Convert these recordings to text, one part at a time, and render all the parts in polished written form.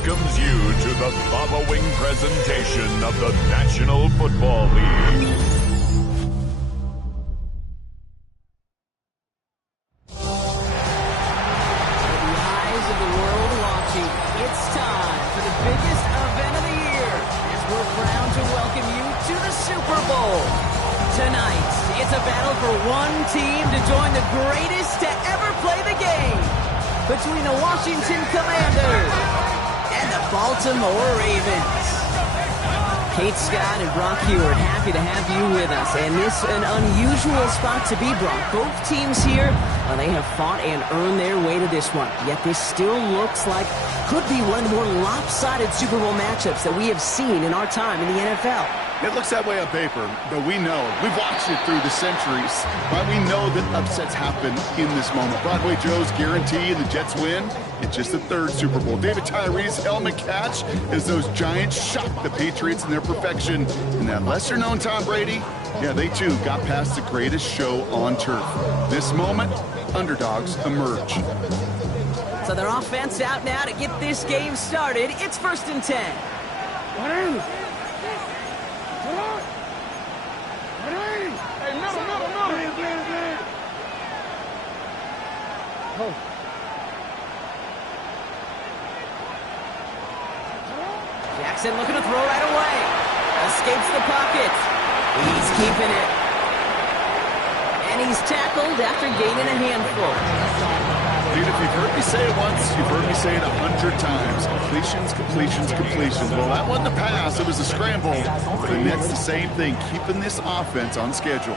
welcomes you to the following presentation of the National Football League. It's time for the biggest event of the year as we're proud to welcome you to the Super Bowl. Tonight, it's a battle for one team to join the greatest to ever play the game. Between the Washington Commanders and the Baltimore Ravens. Kate Scott and Brock Hewitt, happy to have you with us. And this an unusual spot to be, Brock. Both teams here, they have fought and earned their way to this one. Yet this still looks like could be one of the more lopsided Super Bowl matchups that we have seen in our time in the NFL. It looks that way on paper, but we know. We've watched it through the centuries. Right? We know that upsets happen in this moment. Broadway Joe's guarantee and the Jets win. It's just the third Super Bowl. David Tyree's helmet catch as those Giants shocked the Patriots in their perfection. And that lesser-known Tom Brady, yeah, they too got past the greatest show on turf. This moment, underdogs emerge. So their offense out now to get this game started. It's 1st and 10. Jackson looking to throw right away. Escapes the pocket. He's keeping it. And he's tackled after gaining a handful. Dude, if you've heard me say it once, you've heard me say it 100 times. Completions, completions, completions. Well, that wasn't a pass. It was a scramble. The Nets, the same thing, keeping this offense on schedule.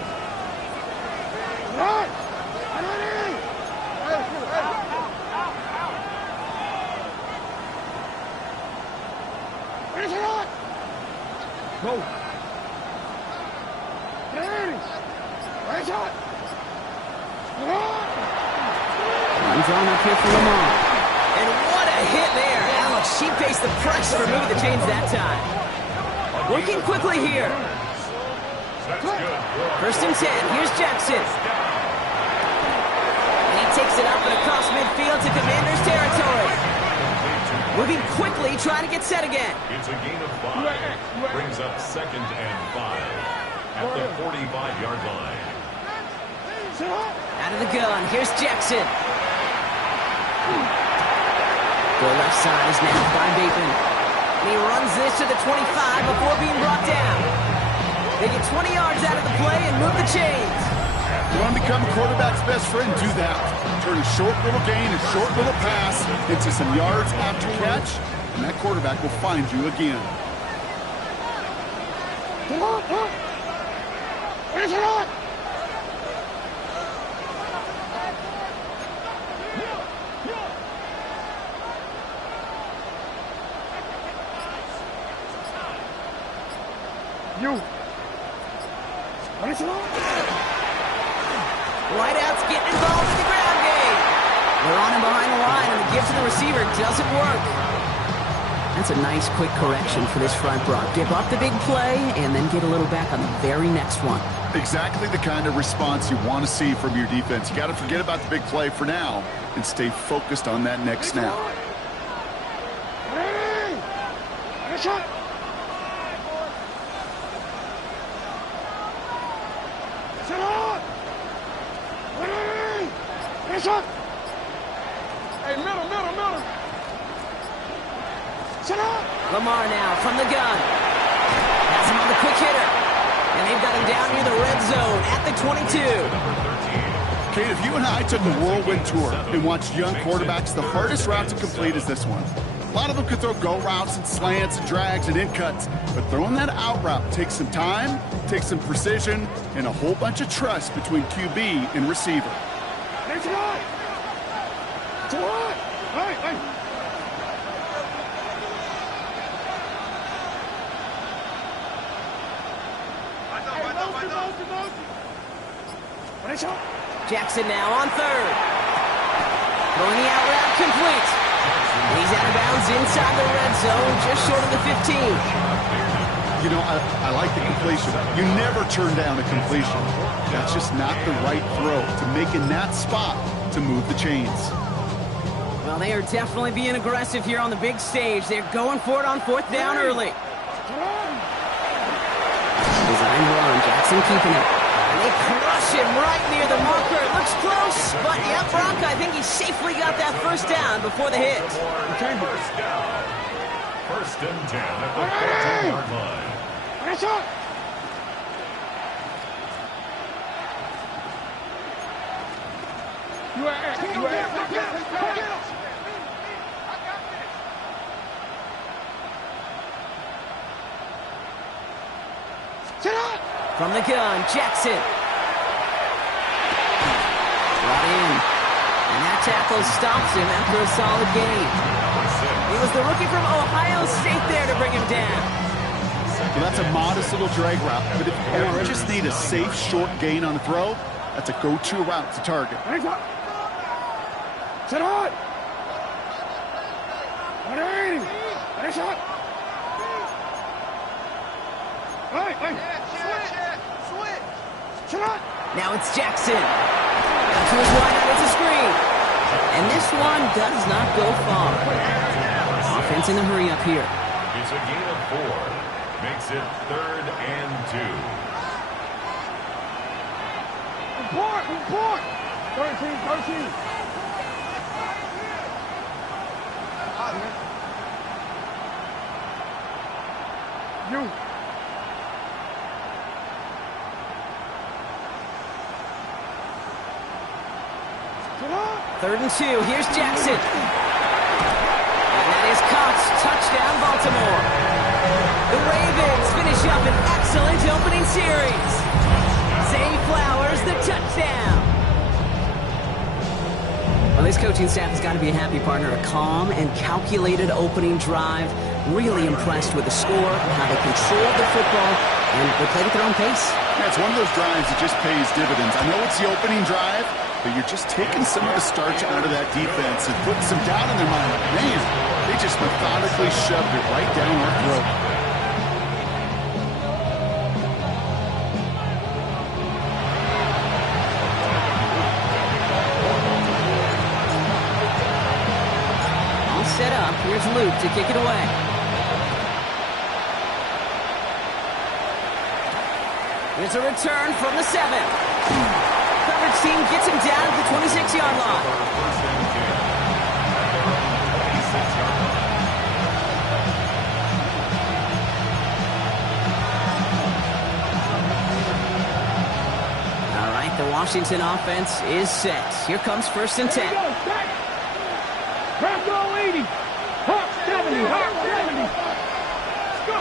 Drawn up here for Lamar. And what a hit there. Alex, she faced the pressure for moving the chains that time. Working quickly here. 1st and 10. Here's Jackson. And he takes it up and across midfield to Commanders territory. Moving quickly, trying to get set again. It's a gain of 5. Brings up 2nd and 5 at the 45-yard line. Out of the gun. Here's Jackson. The left side is now by Bateman. And he runs this to the 25 before being brought down. They get 20 yards out of the play and move the chains. You want to become a quarterback's best friend? Do that. Turn a short little gain, a short little pass into some yards after catch, and that quarterback will find you again. Wideouts getting involved in the ground game. They're on him behind the line, and the give to the receiver doesn't work. That's a nice, quick correction for this front, Brock. Give up the big play, and then get a little back on the very next one. Exactly the kind of response you want to see from your defense. You got to forget about the big play for now and stay focused on that next snap. Lamar now from the gun. Has him on the quick hitter. And they've got him down near the red zone at the 22. Kate, if you and I took a whirlwind tour and watched young quarterbacks, the hardest route to complete is this one. A lot of them could throw go routes and slants and drags and in cuts, but throwing that out route takes some time, takes some precision, and a whole bunch of trust between QB and receiver. Jackson now on 3rd. Throwing the out route complete. He's out of bounds inside the red zone, just short of the 15. You know, I like the completion. You never turn down a completion. That's just not the right throw to make in that spot to move the chains. Well, they are definitely being aggressive here on the big stage. They're going for it on 4th down early. Design run, Jackson keeping it. And they crush him right near the marker. It looks close, but yeah, Brock, I think he safely got that 1st down before the hit. First down. 1st and 10 at the 14-yard line. From the gun, Jackson. Brought in. And that tackle stops him after a solid gain. It was the rookie from Ohio State there to bring him down. Well, that's a modest little drag route, but if you ever just need a safe, short gain on the throw, that's a go-to route to target. Sit on! Now it's Jackson. Out to his wide out, it's a screen. And this one does not go far. Offense in a hurry up here. It's a gain of 4. Makes it 3rd and 2. Report! 13. You. 3rd and 2. Here's Jackson. And that is caught. Touchdown, Baltimore. The Ravens finish up an excellent opening series. Zay Flowers, the touchdown. Well, this coaching staff has got to be a happy partner. A calm and calculated opening drive. Really impressed with the score, how they controlled the football, and they played at their own pace. Yeah, it's one of those drives that just pays dividends. I know it's the opening drive, but you're just taking some of the starch out of that defense and putting some doubt in their mind. Man, they just methodically shoved it right down our throat. All set up. Here's Luke to kick it away. Here's a return from the 7. Coverage team gets him down at the 26-yard line. All right, the Washington offense is set. Here comes 1st and 10. Crack all 80. Hawk 70. Let's go.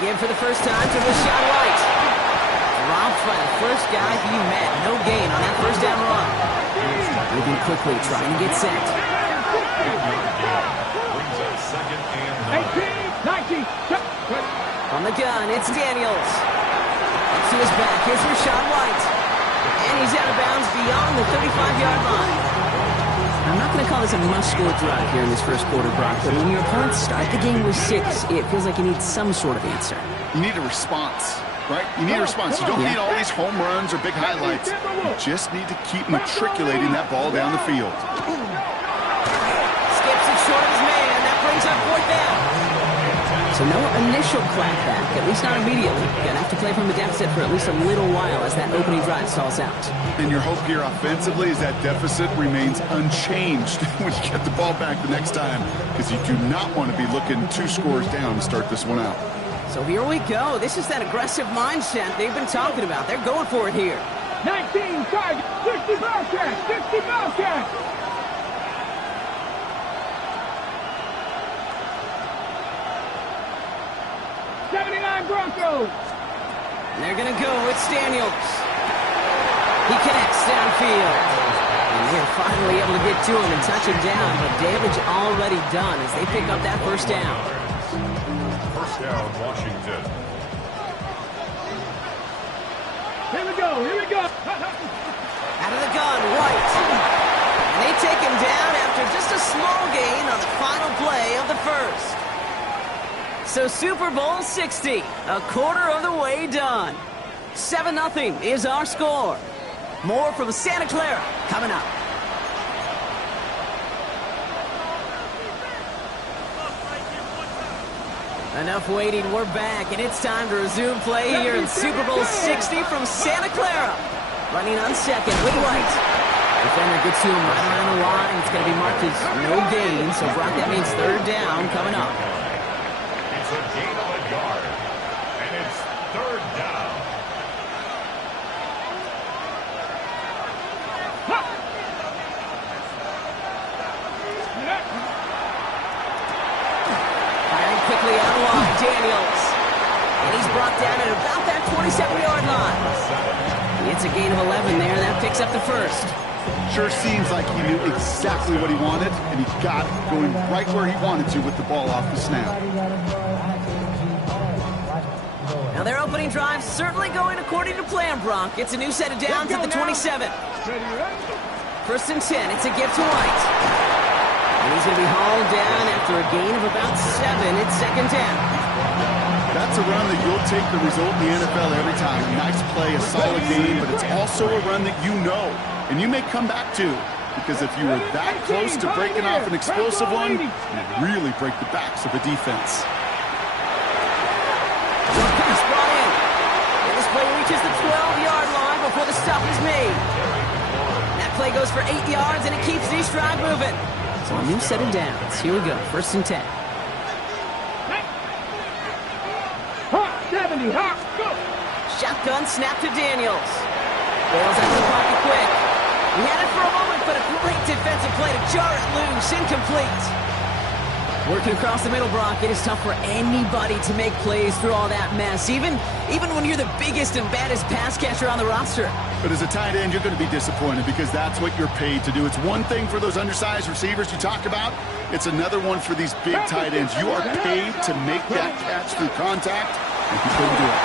Again for the first time to Rashad White. Dropped by the first guy he met. No gain on that 1st down run. Moving quickly, trying to get set. Brings up 2nd and 9. 18, 19. On the gun, it's Daniels. Up to his back, here's Rashad White. And he's out of bounds beyond the 35-yard line. I'm not going to call this a must-score drive here in this 1st quarter, Brock, but when your opponents start the game with 6, it feels like you need some sort of answer. You need a response, right? You need a response. You don't need all these home runs or big highlights. You just need to keep matriculating that ball down the field. Skips it short of his man. That brings up 4th down. So no initial clapback, at least not immediately. Gonna have to play from the deficit for at least a little while as that opening drive stalls out. And your hope here offensively is that deficit remains unchanged when you get the ball back the next time, because you do not want to be looking 2 scores down to start this one out. So here we go. This is that aggressive mindset they've been talking about. They're going for it here. 19 target. 60 Bobcats. 60 Bobcats. Broncos. And they're going to go. It's Daniels. He connects downfield. And they're finally able to get to him and touch him down, but damage already done as they pick up that 1st down. 1st down, Washington. Here we go. Out of the gun, White. And they take him down after just a small gain on the final play of the 1st. So Super Bowl 60, a quarter of the way done. 7-0 is our score. More from Santa Clara coming up. Enough waiting, we're back, and it's time to resume play here in Super Bowl 60 from Santa Clara. Running on second with White. Defender gets to him right around the line. It's going to be marked as no gain, so Brock, that means third down coming up. It's a gain of a yard, and it's third down. Firing quickly out wide, Daniels. And he's brought down at about that 27-yard line. It's a gain of 11 there. That picks up the first. Sure seems like he knew exactly what he wanted, and he got it going right where he wanted to with the ball off the snap. Now their opening drive certainly going according to plan, Brock. It's a new set of downs at the 27. First and 10. It's a gift to White. And he's going to be hauled down after a gain of about 7. It's second down. That's a run that you'll take the result in the NFL every time. A nice play, a solid game, but it's also a run that you know, and you may come back to, because if you were that close to breaking off an explosive one, you'd really break the backs of the defense. Pass brought in. And this play reaches the 12-yard line before the stop is made. That play goes for 8 yards, and it keeps the drive moving. So a new set of downs. Here we go, first and 10. 70, hot, go! Shotgun snap to Daniels. Bails out of the pocket quick. He had it for a moment, but a great defensive play to jar it loose. Incomplete. Working across the middle, Brock, it is tough for anybody to make plays through all that mess, even when you're the biggest and baddest pass catcher on the roster. But as a tight end, you're going to be disappointed because that's what you're paid to do. It's one thing for those undersized receivers you talk about. It's another one for these big tight ends. You are paid to make that catch through contact, and he couldn't do it.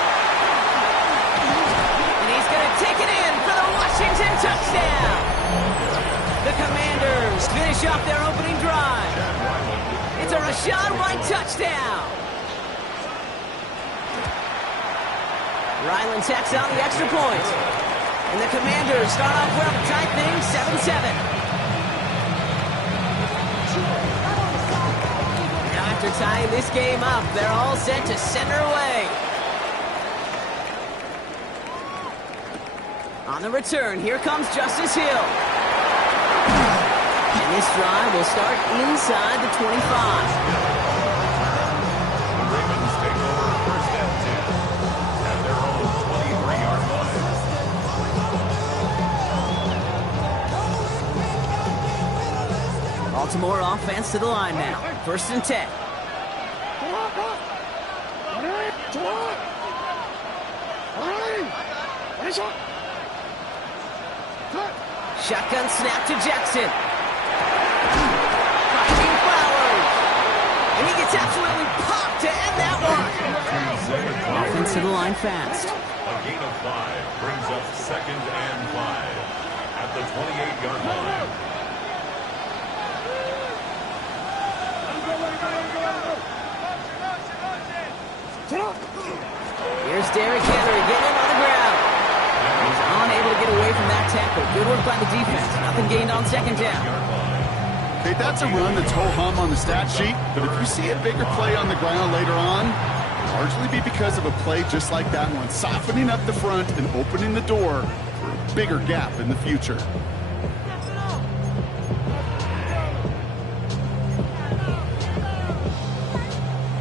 And he's going to take it in for the Washington touchdown. The Commanders finish off their opening drive. It's a Rachaad White touchdown. Ryland tacks on the extra point. And the Commanders start off well to tie things 7-7. Now after tying this game up, they're all set to send her away. On the return, here comes Justice Hill. And this drive will start inside the 25. The Ravens take over first and 10 at their own 23-yard line. Baltimore offense to the line now. First and 10. Shotgun snap to Jackson. Finding Flowers. And he gets absolutely popped to end that one. Offense to the line fast. A gain of 5 brings up second and 5 at the 28-yard line. Here's Derrick Henry getting him on the ground. He's unable to get away from that tackle. Good work by the defense. Nothing gained on second down. Okay, that's a run that's ho-hum on the stat sheet, but if you see a bigger play on the ground later on, it'll largely be because of a play just like that one, softening up the front and opening the door for a bigger gap in the future.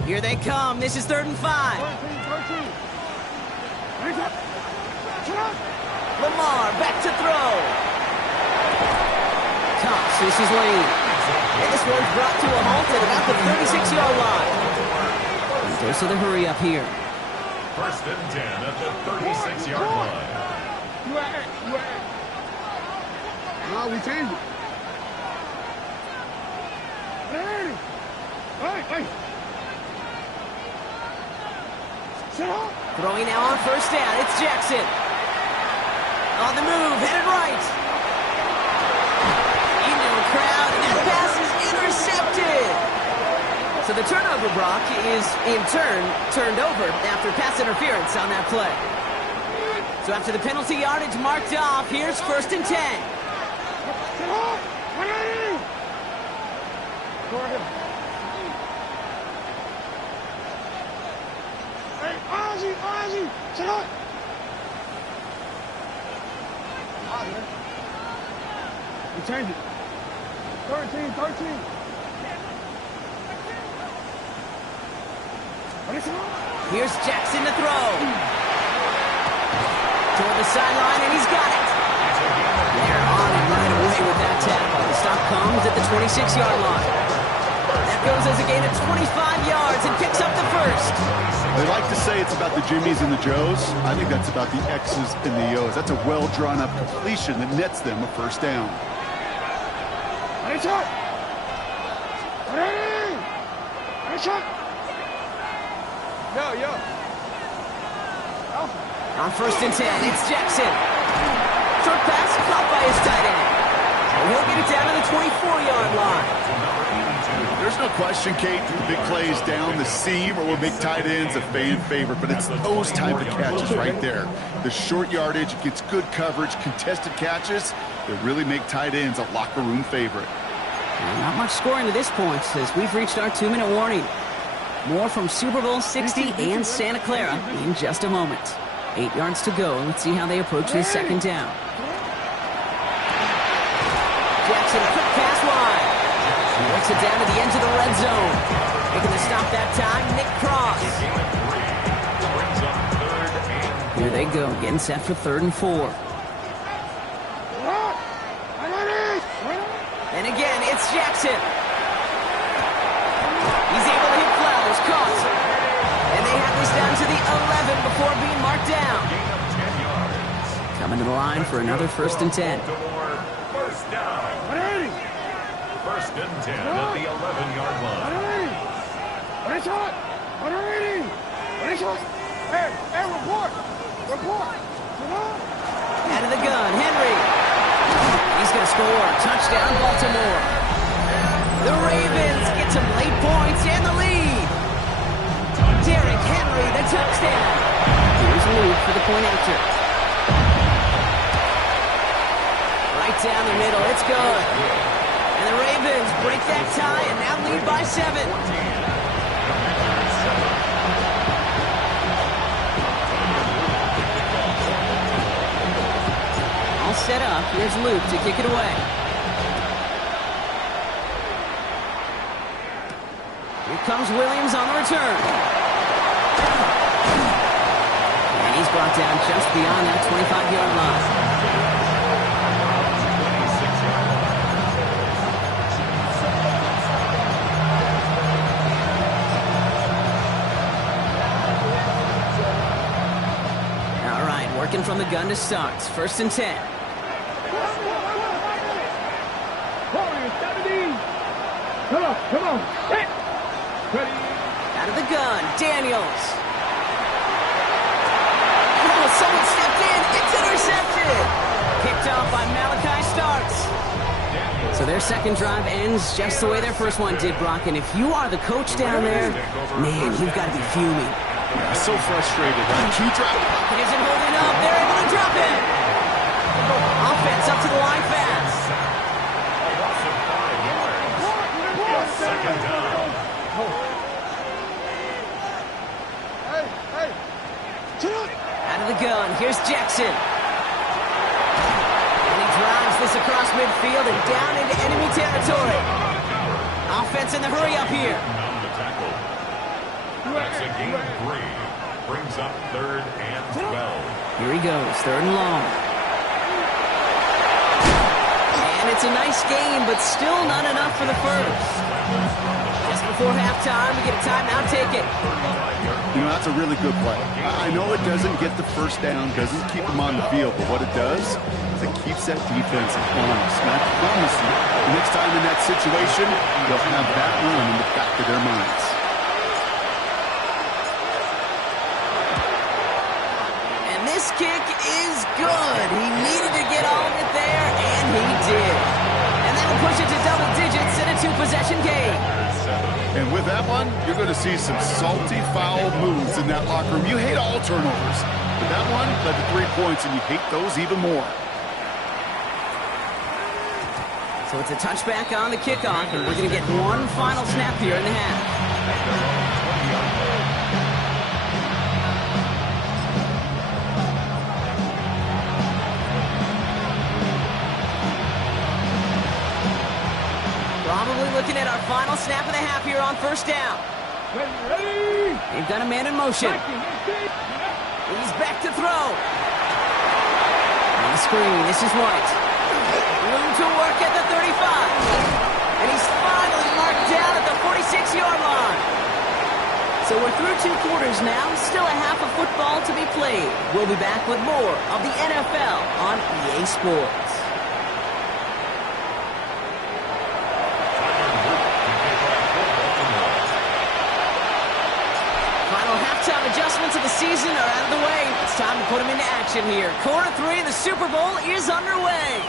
Here they come. This is 3rd and 5. Lamar back to throw. Toss. This is Lane. And this one's brought to a halt at about the 36-yard line. And dose of the hurry up here. First and 10 at the 36-yard line. No, we changed it. Hey. Throwing now on first down. It's Jackson. On the move, headed right. Into the crowd, and that pass is intercepted. So the turnover, Brock, is in turn turned over after pass interference on that play. So after the penalty yardage marked off, here's first and 10. We change it. 13, 13. Here's Jackson to throw. Toward the sideline, and he's got it. They're on it right away with that tackle. The stop comes at the 26-yard line. That goes as a gain of 25 yards and picks up the first. They like to say it's about the Jimmies and the Joes. I think that's about the X's and the O's. That's a well-drawn-up completion that nets them a first down. Yo. On 1st and 10, it's Jackson. Short pass caught by his tight end. And he'll get it down to the 24-yard line. There's no question, Kate, big plays down the seam or with big tight ends a fan favorite, but it's those type of catches right there. The short yardage, gets good coverage, contested catches that really make tight ends a locker room favorite. Not much scoring to this point as we've reached our 2-minute warning. More from Super Bowl 60 and Santa Clara in just a moment. 8 yards to go. Let's see how they approach this second down. Jackson, quick pass wide. Works it down to the edge of the red zone. Making the stop that time, Nick Cross. Here they go, getting set for 3rd and 4. And again, it's Jackson. He's able to hit Flowers, caught. And they have this down to the 11 before being marked down. Coming to the line for another 1st and 10. First down. 1st and 10 at the 11-yard line. Hey, report. Out of the gun, Henry. He's going to score. Touchdown, Baltimore. The Ravens get some late points and the lead. Derrick Henry, the touchdown. Here's Luke for the point after. Right down the middle, it's good. And the Ravens break that tie and now lead by 7. All set up. Here's Luke to kick it away. Here comes Williams on the return. And he's brought down just beyond that 25-yard line. All right, working from the gun to start. 1st and 10. Come on. Hit. Ready. Out of the gun, Daniels. Oh, someone stepped in. It's intercepted. Picked off by Malachi Starks. So their second drive ends just the way their first one did, Brock. And if you are the coach down there, man, you've got to be fuming. Yeah, so frustrated. Key drop. It isn't holding up. They're able to drop it. Offense up to the line fast. Second down. Hey. Out of the gun, here's Jackson. And he drives this across midfield and down into enemy territory. Offense in the hurry up here. On the tackle. That's a gain of 3. Brings up 3rd and 12. Here he goes, 3rd and long. And it's a nice game, but still not enough for the first. Just before halftime, we get a timeout, take it. You know, that's a really good play. I know it doesn't get the first down, doesn't keep them on the field, but what it does is it keeps that defense honest. And I promise you, the next time in that situation, they'll have that run in the back of their minds. And this kick is good. He needed to get all of it there, and he did. And that'll push it to double digits in a 2-possession game. And with that one, you're going to see some salty, foul moves in that locker room. You hate all turnovers, but that one led to 3 points, and you hate those even more. So it's a touchback on the kickoff, and we're going to get one final snap here in the half. Probably looking at our final snap of the half here on first down. Ready? They've got a man in motion. He's back to throw. On the screen, this is White. Room to work at the 35. And he's finally marked down at the 46-yard line. So we're through 2 quarters now. Still a half of football to be played. We'll be back with more of the NFL on EA Sports. Final halftime adjustments of the season are out of the way. It's time to put them into action here. Quarter 3 of the Super Bowl is underway.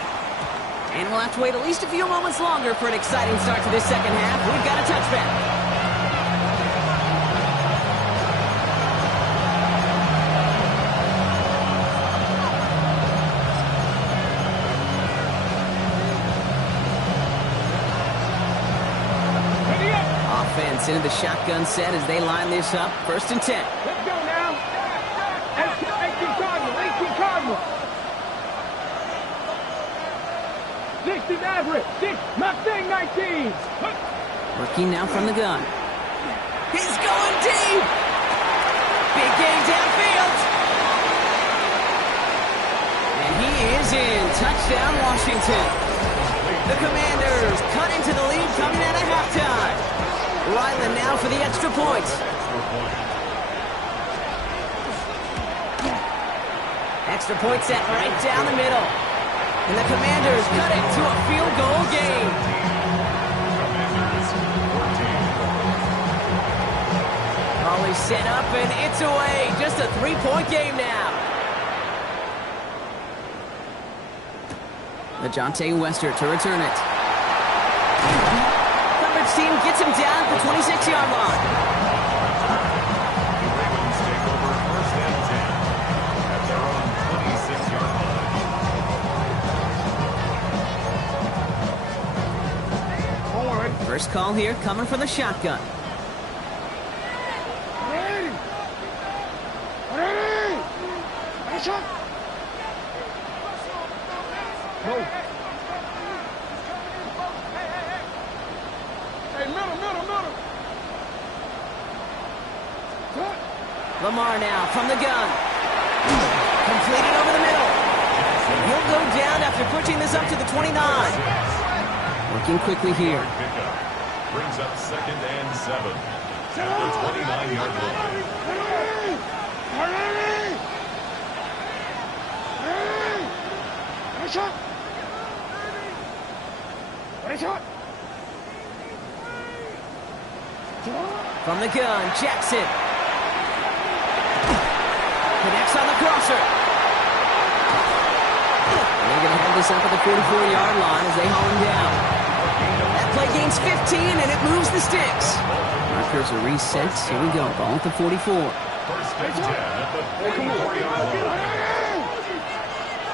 And we'll have to wait at least a few moments longer for an exciting start to this second half. We've got a touchback. Offense into the shotgun set as they line this up. 1st and 10. Let's go now. 18 Cardinal. 18 Cardinal. 60 Maverick. 6 Mustang 19. Working now from the gun. He's going deep. Big game downfield. And he is in. Touchdown, Washington. The Commanders cut into the lead coming out of halftime. Ryland now for the extra point. Extra point set right down the middle. And the Commanders cut it to a field goal game. Always set up and it's away. Just a 3-point game now. LeJohntay Wester to return it. Coverage team gets him down at the 26-yard line. The Ravens take over 1st and 10 at their own 26-yard line. First call here coming from the shotgun. Ready? Ready? Nice shot. Go. Hey, middle. Cut. Lamar now from the gun. Completed over the middle. He'll go down after pushing this up to the 29. Working quickly here. Pickup brings up 2nd and 7 at the 29-yard line. Ready? Nice shot. Nice shot. From the gun, Jackson. Connects on the crosser. And they're going to have this up at the 44-yard line as they haul him down. That play gains 15, and it moves the sticks. Markers are reset. Here we go. Ball at the 44. 1st and 10 at the 44-yard line.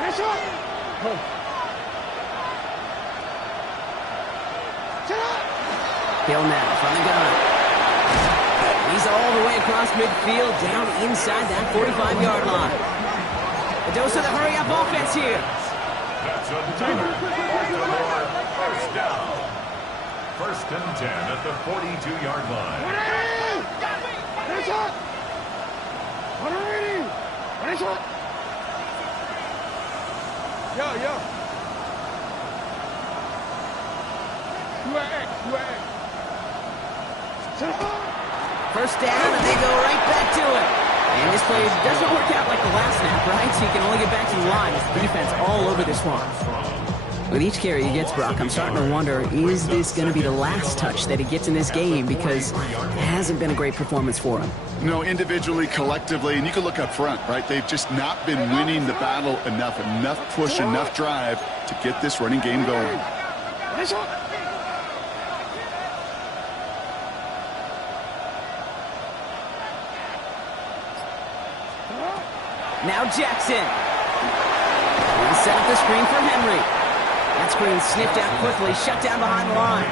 Nice shot. Hill now from the gun. He's all the way across midfield, down inside that 45-yard line. A dose of the hurry-up offense here. That's a turn. Baltimore 1st down. 1st and 10 at the 42-yard line. Nice shot. Nice shot. Yeah. UAX. 1st down, and they go right back to it. And this play doesn't work out like the last snap, right? So he can only get back to the line. His defense all over this one. With each carry he gets, Brock, I'm starting to wonder, is this going to be the last touch that he gets in this game? Because it hasn't been a great performance for him. No, individually, collectively, and you can look up front, right? They've just not been winning the battle enough push, enough drive to get this running game going. Now Jackson. He'll set up the screen for Henry. That screen sniffed out quickly, shut down behind the line.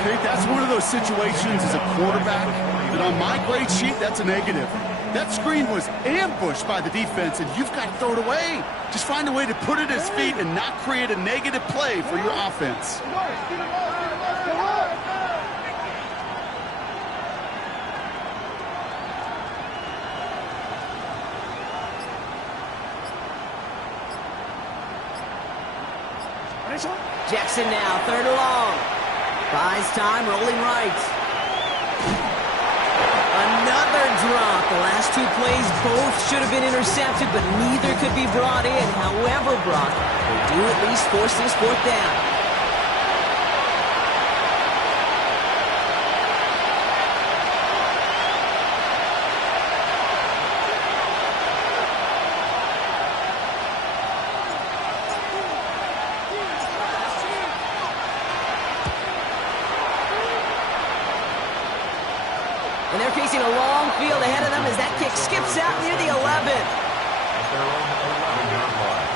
Okay, that's one of those situations as a quarterback that on my grade sheet, that's a negative. That screen was ambushed by the defense, and you've got to throw it away. Just find a way to put it at his feet and not create a negative play for your offense. Jackson now, 3rd and long. Buys time, rolling right. Another drop. The last 2 plays both should have been intercepted, but neither could be brought in. However, Brock, they do at least force this 4th down. And they're facing a long field ahead of them as that kick skips out near the 11. At their own 11-yard line.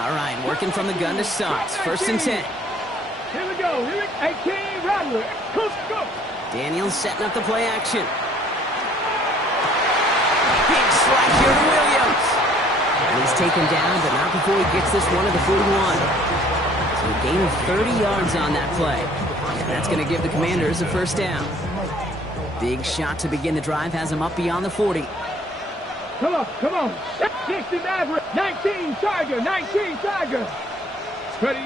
All right, working from the gun to start. 1st and 10. Here we go. Here we go. 18, Rattler. Go. Daniels setting up the play action. Big strike here to Williams. And he's taken down, but not before he gets this one to the 41. So a gain of 30 yards on that play. And that's going to give the Commanders a 1st down. Big shot to begin the drive has him up beyond the 40. Come on. 60 Maverick. 19 Tiger. Ready.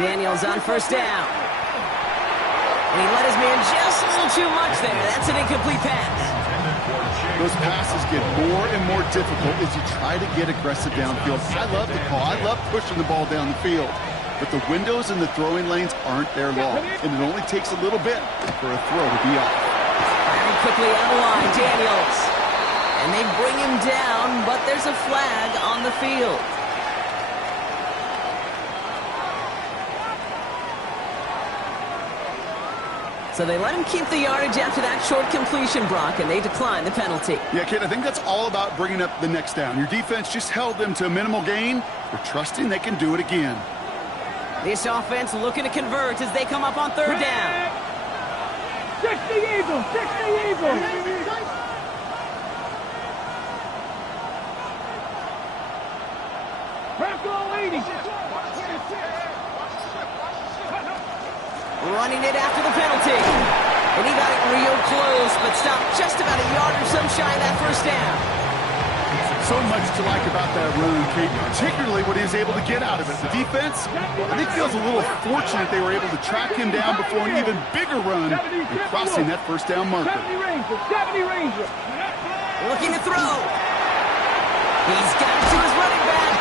Daniels on 1st down. And he let his man just a little too much there. That's an incomplete pass. Those passes get more and more difficult as you try to get aggressive downfield. I love the call. I love pushing the ball down the field. But the windows in the throwing lanes aren't there long, and it only takes a little bit for a throw to be off. Firing quickly out of line, Daniels. And they bring him down, but there's a flag on the field. So they let him keep the yardage after that short completion, Brock, and they decline the penalty. Yeah, kid, I think that's all about bringing up the next down. Your defense just held them to a minimal gain. They're trusting they can do it again. This offense looking to convert as they come up on 3rd down. 60 Eagles. Bronco 80. Running it after the penalty. And he got it real close, but stopped just about a yard or so shy of that 1st down. So much to like about that run, Kate, particularly what he was able to get out of it. The defense, I think, feels a little fortunate they were able to track him down before an even bigger run and crossing that 1st down marker. 70 Ranger. Looking to throw. He's got it to his running back.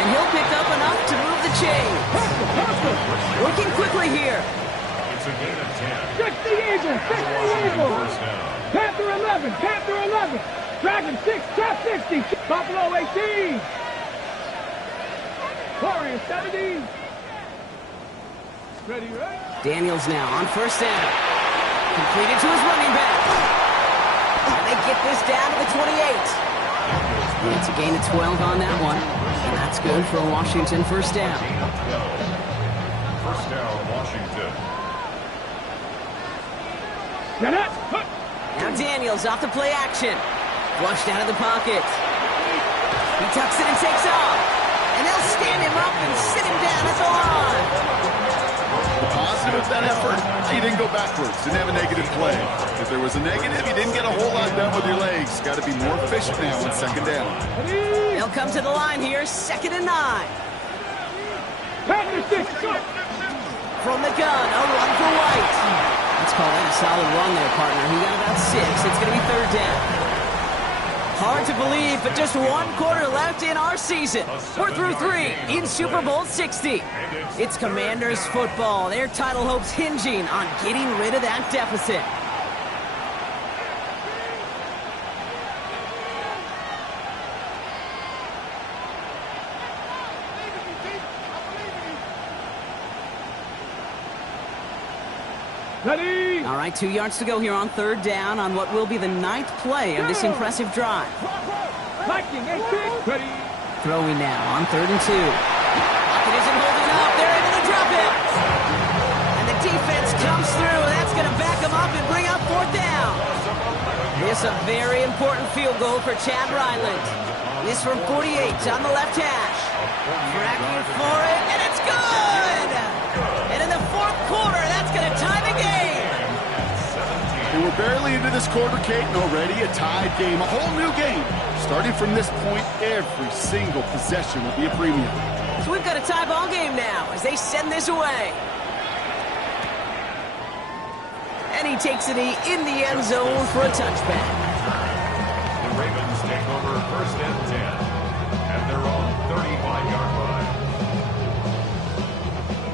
And he'll pick up enough to move the chains. Working quickly here. It's a gain of 10. 60 Eagles. First down. Panther 11. Dragon 6, Trap 60, Buffalo 18. Warrior 70. Ready? Daniels now on 1st down. Completed to his running back. And they get this down to the 28. And it's a gain of 12 on that one. And that's good for a Washington 1st down. 1st down, Washington. Now Daniels off the play action. Flushed out of the pocket. He tucks it and takes off. And they'll stand him up and sit him down at the line. The positive of that effort, he didn't go backwards, didn't have a negative play. If there was a negative, you didn't get a whole lot done with your legs. Got to be more efficient now on 2nd down. They'll come to the line here, 2nd and 9. From the gun, a run for White. Let's call that a solid run there, partner. He got about 6. It's going to be 3rd down. Hard to believe, but just 1 quarter left in our season. We're through 3 in Super Bowl 60. It's Commanders football. Their title hopes hinging on getting rid of that deficit. Ready? All right, 2 yards to go here on 3rd down on what will be the 9th play of this impressive drive. Viking 18. Ready? Throwing now on 3rd and 2. Pocket isn't holding up. They're able to drop it. And the defense comes through. That's going to back them up and bring up 4th down. This is a very important field goal for Chad Ryland. This from 48 on the left hash. Tracking for it, and it's good! And in the 4th quarter, that's going to tie the game. They were We're barely into this quarter, Kate, and already a tied game, a whole new game. Starting from this point, every single possession will be a premium. So we've got a tie ball game now as they send this away. And he takes it in the end zone for a touchback. The Ravens take over first and 10 at their own 35-yard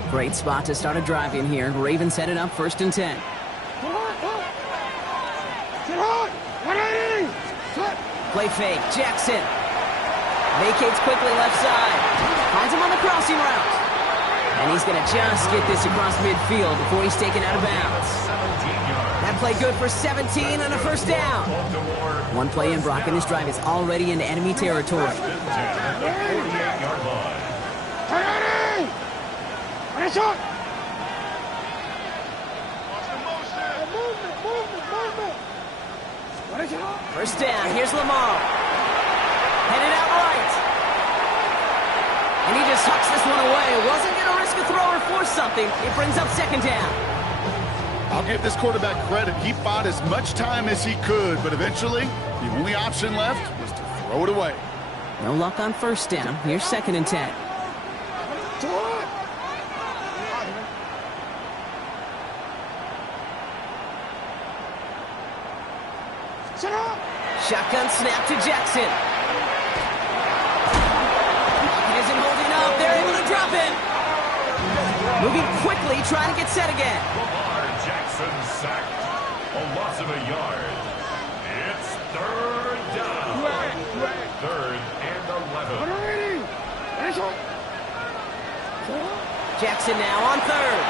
line. Great spot to start a drive in here. Ravens set it up first and 10. Play fake, Jackson. Vacates quickly left side. Finds him on the crossing route. And he's going to just get this across midfield before he's taken out of bounds. That play good for 17 and a first down. One play in, Brock, and this drive is already into enemy territory. 48-yard line. First down, here's Lamar. Headed out right. And he just tucks this one away. Wasn't going to risk a throw or force something. It brings up second down. I'll give this quarterback credit. He bought as much time as he could, but eventually, the only option left was to throw it away. No luck on first down. Here's second and 10. Shotgun snap to Jackson. He isn't holding up. They're able to drop it. Moving quickly, trying to get set again. Lamar Jackson sacked. A loss of a yard. It's third down. Third and 11. Jackson now on third.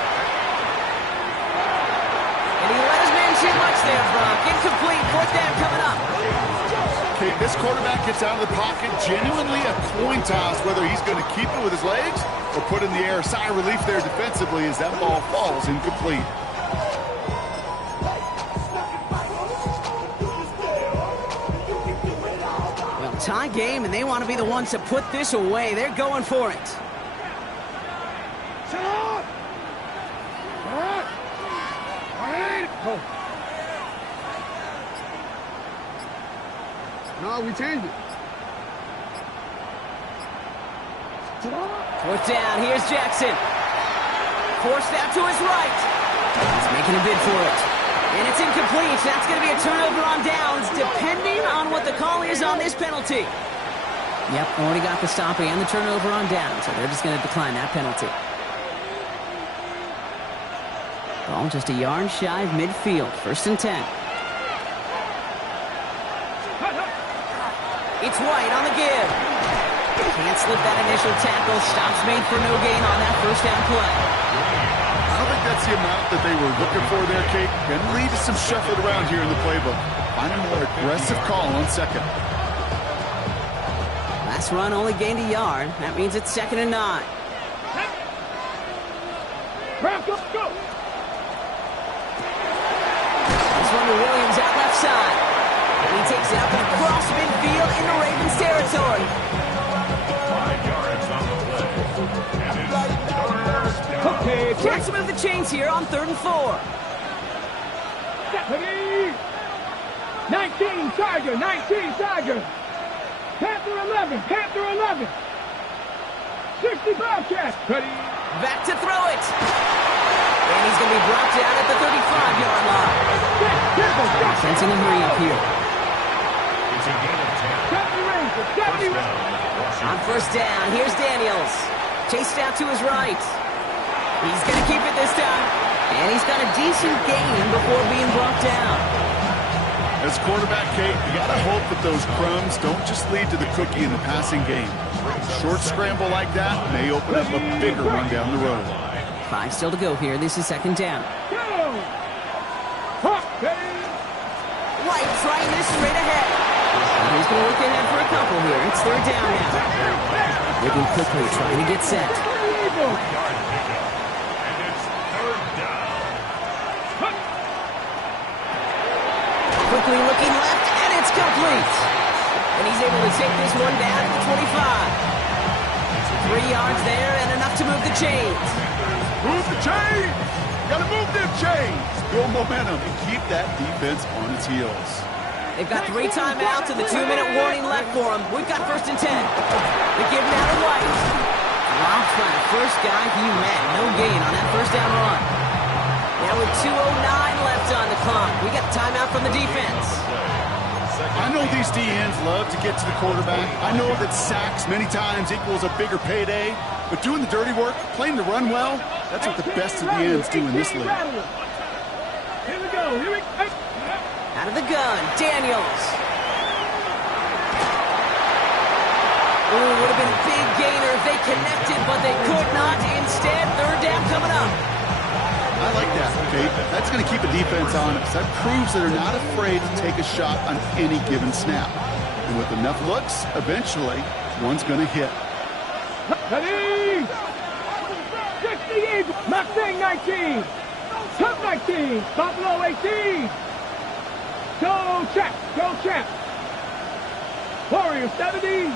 And he let his man shoot much there, Brock. Incomplete. Fourth down coming up. Okay, this quarterback gets out of the pocket, genuinely a coin toss, whether he's going to keep it with his legs or put it in the air. Sigh of relief there defensively as that ball falls incomplete. Well, tie game, and they want to be the ones to put this away. They're going for it. No, we changed it. Fourth down, here's Jackson. Forced out to his right. He's making a bid for it. And it's incomplete. That's going to be a turnover on downs, depending on what the call is on this penalty. Yep, already got the stop and the turnover on downs, so they're just going to decline that penalty. Ball just a yard shy of midfield. First and 10. It's White on the give. Can't slip that initial tackle. Stops made for no gain on that first down play. I don't think that's the amount that they were looking for there, Kate. Can lead to some shuffled around here in the playbook. Find a more aggressive call on second. Last run only gained a yard. That means it's second and 9. Brock, go! This one to Williams out left side. And he takes it up and across midfield into Ravens territory. 5 yards on the play. And it's first down. Okay, Tries to move the chains here on 3rd and 4. 19 Tiger, 19 Tiger. Panther 11, Panther 11. 60 Bobcats. Ready? Back to throw it. And he's going to be brought down at the 35-yard line. Sensing a hurry up here. It's a gain of 10. Got the Ranger, got the First down. Ranger. On first down, here's Daniels. Chased out to his right. He's going to keep it this time. And he's got a decent gain before being brought down. As quarterback, Kate, you got to hope that those crumbs don't just lead to the cookie in the passing game. A short scramble like that may open up a bigger one down the road. 5 still to go here. This is second down. Go! Hawk, ready? White trying this straight ahead. And he's going to look ahead for a couple here. It's third down now. Moving quickly, trying to get set. Unbelievable. Yard pickup. And it's third down. Quickly looking left, and it's complete. And he's able to take this one down to the 25. 3 yards there and enough to move the chains. Move the chain! Gotta move them chains. Build momentum and keep that defense on its heels. They've got 3 timeouts and the 2-minute warning left for them. We've got 1st and 10. They give now to White. Dropped by the first guy he met. No gain on that 1st down run. Now with 2:09 left on the clock, we got timeout from the defense. I know these DNs love to get to the quarterback. I know that sacks many times equals a bigger payday. But doing the dirty work, playing to run well, that's what the best of the ends do in this league. Here we go. Here we go. Out of the gun, Daniels. Ooh, would have been a big gainer if they connected, but they could not. Instead, 3rd down coming up. I like that, Kate. That's going to keep a defense honest. That proves that they're not afraid to take a shot on any given snap. And with enough looks, eventually, one's going to hit. Ready! 68, Mustang 19, Tuck 19, Buffalo 18. Go Champ, go Champ. Warrior 70.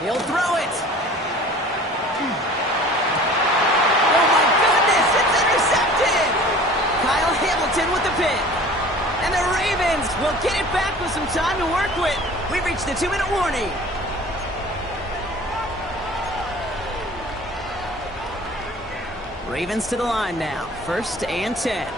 He'll throw it. Oh my goodness, it's intercepted. Kyle Hamilton with the pick. And the Ravens will get it back with some time to work with. We've reached the 2-minute warning. Ravens to the line now. 1st and 10.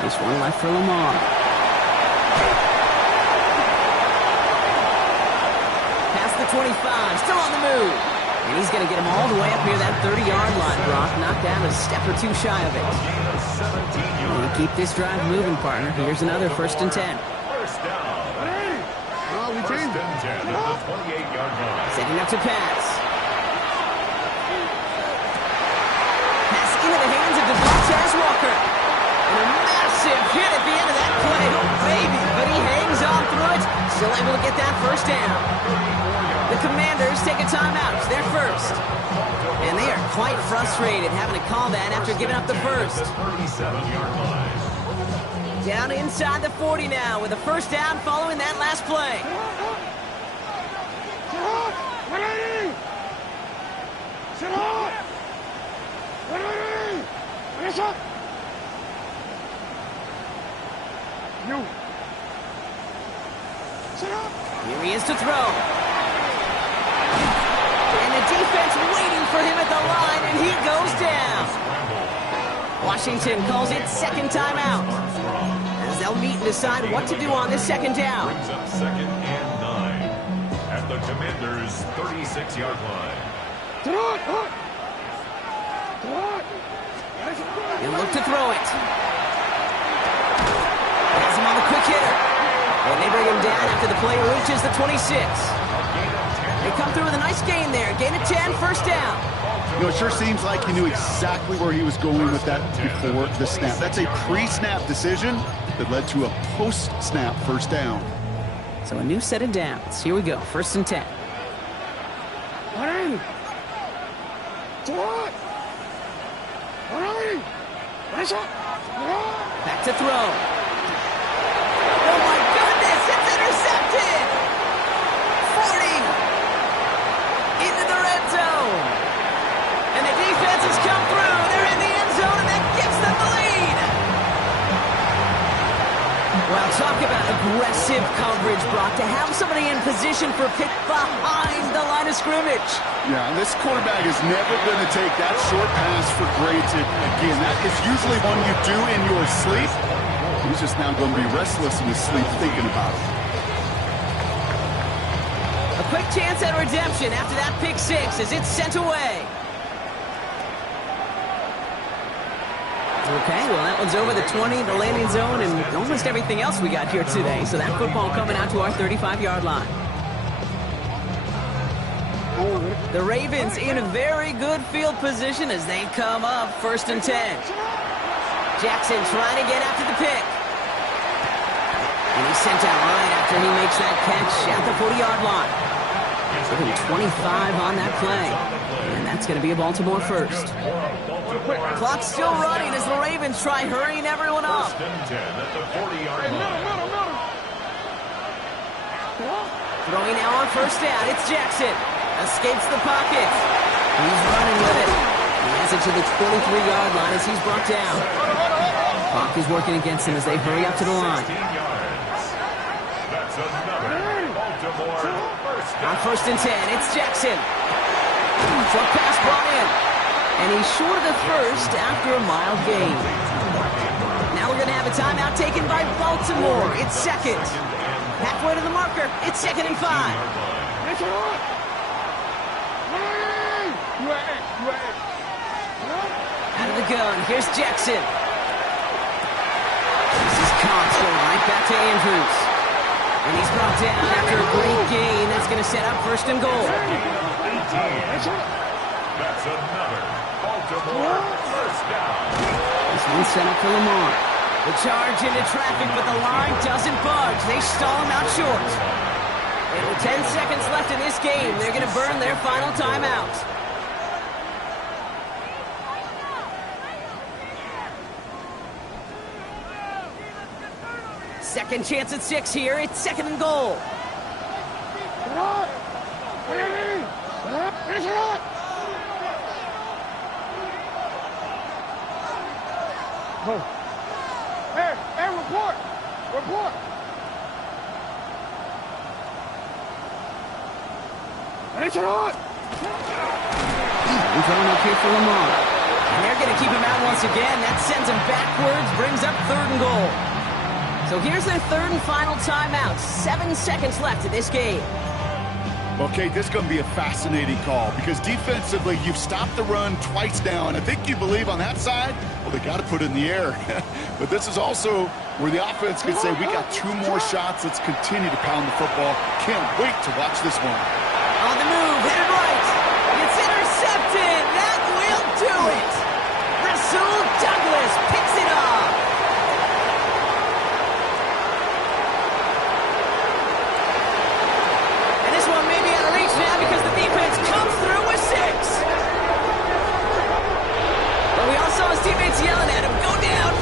This one left for Lamar. Past the 25, still on the move. And he's going to get him all the way up near that 30-yard line, Brock. Knocked down a step or 2 shy of it. And to keep this drive moving, partner, here's another 1st and 10. First down. First and 10 at the 28-yard line. Setting up to pass. Pass into the hands of Devontae Walker. And a massive hit at the end of that play. Oh, baby. But he hangs on through it. Still able to get that 1st down. The Commanders take a timeout. It's their 1st. And they are quite frustrated having to call that after giving up the 1st. 37-yard line. Down inside the 40 now with a 1st down following that last play. Here he is to throw. And the defense waiting for him at the line, and he goes down. Washington calls it 2nd timeout, as they'll meet and decide what to do on this 2nd down. Brings up 2nd and 9 at the Commanders' 36-yard line. He'll look to throw it. Has him on the quick hitter. And they bring him down after the play reaches the 26. They come through with a nice gain there. Gain of 10, 1st down. You know, it sure seems like he knew exactly where he was going with that before the snap. That's a pre-snap decision that led to a post-snap 1st down. So a new set of downs. Here we go. 1st and 10. Back to throw. Oh my goodness, it's intercepted! 40! Into the red zone. And the defense has come through. They're in the end zone, and that gives them the lead. Well, talk about aggressive coverage, Brock, to have somebody in position for a pick behind the line of scrimmage. Yeah, this quarterback is never going to take that short pass for granted. Again, that is usually one you do in your sleep. He's just now going to be restless in his sleep thinking about it. A quick chance at redemption after that pick 6 as it's sent away. Okay, well, that one's over the 20, the landing zone, and almost everything else we got here today. So that football coming out to our 35-yard line. The Ravens in a very good field position as they come up 1st and 10. Jackson trying to get after the pick. And he's sent out right after he makes that catch at the 40-yard line. Look at 25 on that play. And that's going to be a Baltimore first. Clock's still running as the Ravens try hurrying everyone up. First and 10 at the 40-yard line. Throwing now on first down. It's Jackson. Escapes the pocket. He's running with it. He has it to the 23-yard line as he's brought down. Clock is working against him as they hurry up to the line. 16 yards. That's another Baltimore first down. On first and 10, it's Jackson. Short pass brought in. And he's short of the first after a mild gain. Now we're going to have a timeout taken by Baltimore. It's second. Halfway to the marker. It's 2nd and 5. Out of the gun. Here's Jackson. This is Cox going right back to Andrews. And he's brought down after a great gain. That's going to set up 1st and goal. 18. That's another Baltimore first down. This one's set up for Lamar. The charge into traffic, but the line doesn't budge. They stall him out short. And with 10 seconds left in this game, they're going to burn their final timeout. Second chance at 6 here. It's 2nd and goal. Hey, report! Report! We're throwing up here for Lamar. And they're going to keep him out once again. That sends him backwards, brings up 3rd and goal. So here's their 3rd and final timeout. 7 seconds left in this game. Okay, this is going to be a fascinating call because defensively, you've stopped the run twice now, and I think you believe on that side, well, they got to put it in the air. But this is also where the offense can say, we got 2 more shots. Let's continue to pound the football. Can't wait to watch this one. On the move, headed right. It's intercepted. That will do it. Rasul Douglas picks it up. And this one may be out of reach now because the defense comes through with 6. But we all saw his teammates yelling at him, go down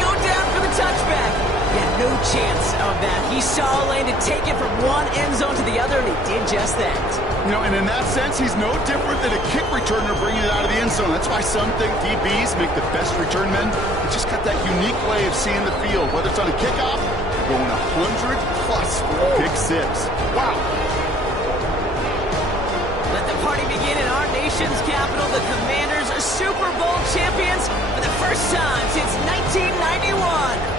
for the touchback. He had no chance of that. He saw a lane to take it from one end zone to the other, and he did just that. You know, and in that sense, he's no different than a kick returner bringing it out of the end zone. That's why some think DBs make the best return men. They just got that unique way of seeing the field, whether it's on a kickoff or going 100-plus for a pick 6. Wow. Let the party begin in our nation's capital. The Commanders are Super Bowl champions for the first time since 1991.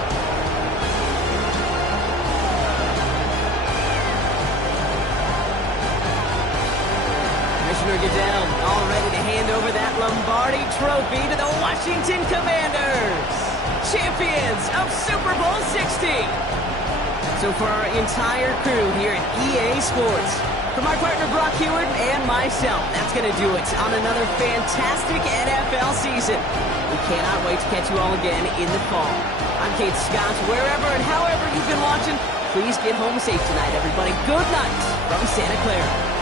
Goodell, all ready to hand over that Lombardi trophy to the Washington Commanders, champions of Super Bowl 60. So for our entire crew here at EA Sports, for my partner Brock Heward and myself, that's going to do it on another fantastic NFL season. We cannot wait to catch you all again in the fall. I'm Kate Scott. Wherever and however you've been watching, please get home safe tonight, everybody. Good night from Santa Clara.